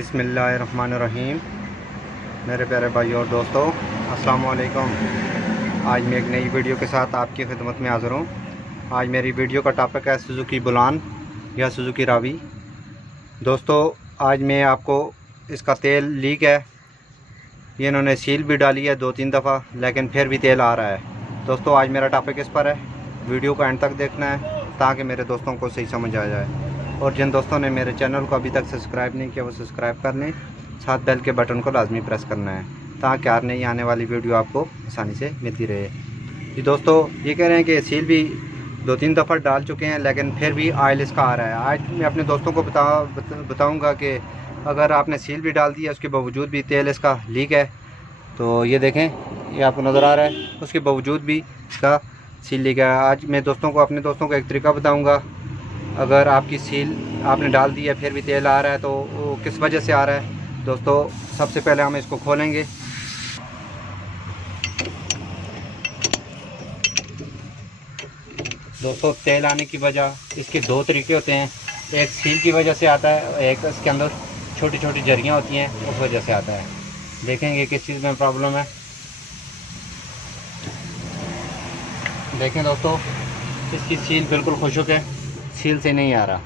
बिस्मिल्लाहिर्रहमानिर्रहीम। मेरे प्यारे भाई और दोस्तों, अस्सलाम वालेकुम। आज मैं एक नई वीडियो के साथ आपकी खिदमत में हाज़िर हूँ। आज मेरी वीडियो का टॉपिक है सुजुकी बुलान या सुजुकी रावी। दोस्तों, आज मैं आपको इसका तेल लीक है, ये इन्होंने सील भी डाली है 2-3 दफ़ा, लेकिन फिर भी तेल आ रहा है। दोस्तों, आज मेरा टॉपिक इस पर है, वीडियो को एंड तक देखना है ताकि मेरे दोस्तों को सही समझ आ जाए। और जिन दोस्तों ने मेरे चैनल को अभी तक सब्सक्राइब नहीं किया वो सब्सक्राइब कर लें, साथ बेल के बटन को लाजमी प्रेस करना है ताकि हर नई आने वाली वीडियो आपको आसानी से मिलती रहे। जी दोस्तों, ये कह रहे हैं कि सील भी 2-3 दफ़ा डाल चुके हैं लेकिन फिर भी ऑयल इसका आ रहा है। आज मैं अपने दोस्तों को बताऊँगा कि अगर आपने सील भी डाल दिया उसके बावजूद भी तेल इसका लीक है, तो ये देखें, ये आपको नज़र आ रहा है, उसके बावजूद भी इसका सील लीक है। आज मैं अपने दोस्तों को एक तरीका बताऊँगा, अगर आपकी सील आपने डाल दी है फिर भी तेल आ रहा है तो वो किस वजह से आ रहा है। दोस्तों, सबसे पहले हम इसको खोलेंगे। दोस्तों, तेल आने की वजह इसके 2 तरीके होते हैं। एक सील की वजह से आता है, एक इसके अंदर छोटी छोटी झरियाँ होती हैं उस वजह से आता है। देखेंगे किस चीज़ में प्रॉब्लम है। देखें दोस्तों, इसकी सील बिल्कुल खुशक है, सील से नहीं आ रहा,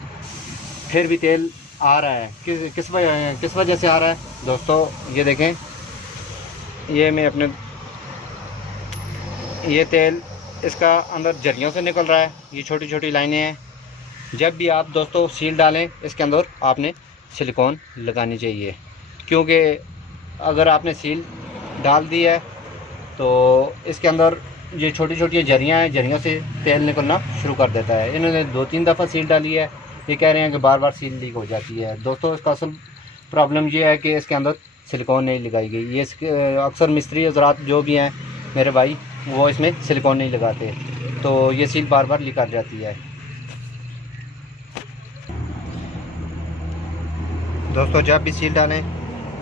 फिर भी तेल आ रहा है। किस वजह से आ रहा है दोस्तों, ये देखें, ये तेल इसका अंदर झरियों से निकल रहा है, ये छोटी छोटी लाइनें हैं। जब भी आप दोस्तों सील डालें इसके अंदर आपने सिलिकॉन लगानी चाहिए, क्योंकि अगर आपने सील डाल दी है तो इसके अंदर ये छोटी छोटी झरियाँ हैं, झरियों से तेल निकलना शुरू कर देता है। इन्होंने 2-3 दफ़ा सील डाली है, ये कह रहे हैं कि बार बार सील लीक हो जाती है। दोस्तों, इसका असल प्रॉब्लम ये है कि इसके अंदर सिलिकॉन नहीं लगाई गई। ये अक्सर मिस्त्री हज़रात जो भी हैं मेरे भाई, वो इसमें सिलिकॉन नहीं लगाते, तो ये सील बार बार लीक कर जाती है। दोस्तों, जब भी सील डालें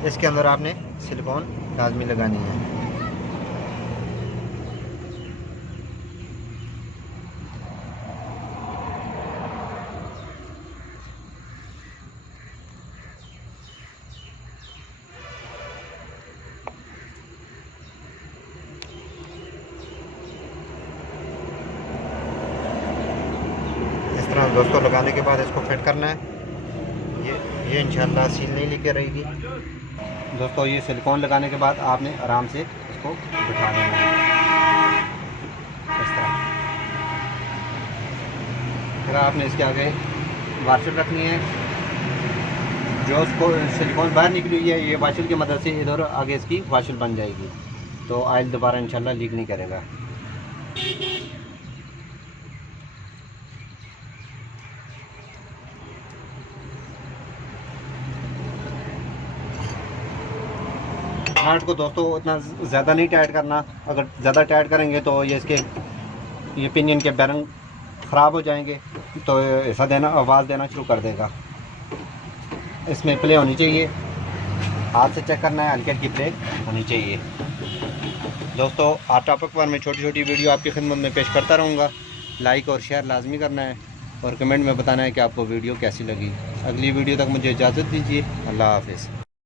इसके अंदर आपने सिलिकॉन लाजमी लगानी है। इस तरह दोस्तों लगाने के बाद इसको फिट करना है। ये इंशाल्लाह सील नहीं लेके रहेगी। दोस्तों, ये सिलिकॉन लगाने के बाद आपने आराम से इसको बिठा देना है इस तरह। फिर आपने इसके आगे वाशर रखनी है, जो उसको सिलिकॉन बाहर निकली हुई है, ये वाशर की मदद से इधर आगे इसकी वाशर बन जाएगी, तो ऑयल दोबारा इंशाल्लाह लीक नहीं करेगा। नाट को दोस्तों इतना ज़्यादा नहीं टाइट करना, अगर ज़्यादा टाइट करेंगे तो ये पिनियन के बैरंग ख़राब हो जाएंगे, तो ऐसा आवाज़ देना शुरू कर देगा। इसमें प्ले होनी चाहिए, हाथ से चेक करना है, हल्की हल्की प्ले होनी चाहिए। दोस्तों, हर टॉपिक पर मैं छोटी छोटी वीडियो आपकी खिदमत में पेश करता रहूँगा। लाइक और शेयर लाजमी करना है और कमेंट में बताना है कि आपको वीडियो कैसी लगी। अगली वीडियो तक मुझे इजाज़त दीजिए। अल्लाह हाफ़िज़।